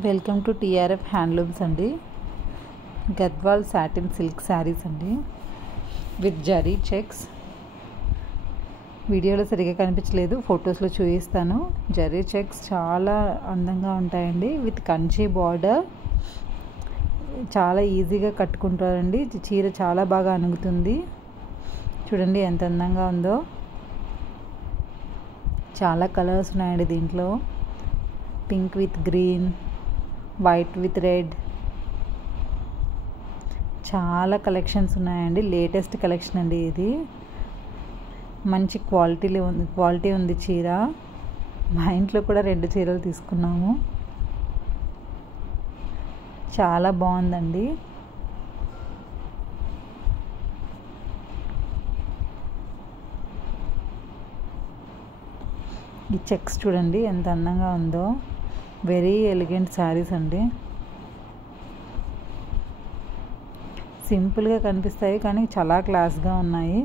Welcome to TRF handlooms అండి. Gadwal satin silk saris అండి with zari checks. వీడియోలో సరిగా కనిపించలేదు, ఫొటోస్లో చూపిస్తాను. జరీ చెక్స్ చాలా అందంగా ఉంటాయండి. విత్ కంచి బార్డర్, చాలా ఈజీగా కట్టుకుంటారండి. చీర చాలా బాగా అణుగుతుంది. చూడండి ఎంత అందంగా ఉందో. చాలా కలర్స్ ఉన్నాయండి దీంట్లో. Pink with green, white with red, చాలా కలెక్షన్స్ ఉన్నాయండి. లేటెస్ట్ కలెక్షన్ అండి ఇది. మంచి క్వాలిటీ ఉంది చీర. మా ఇంట్లో కూడా 2 చీరలు తీసుకున్నాము. చాలా బాగుందండి. ఈ చెక్స్ చూడండి ఎంత అందంగా ఉందో. వెరీ ఎలిగెంట్ శారీస్ అండి. సింపుల్గా కనిపిస్తాయి కానీ చాలా క్లాస్గా ఉన్నాయి.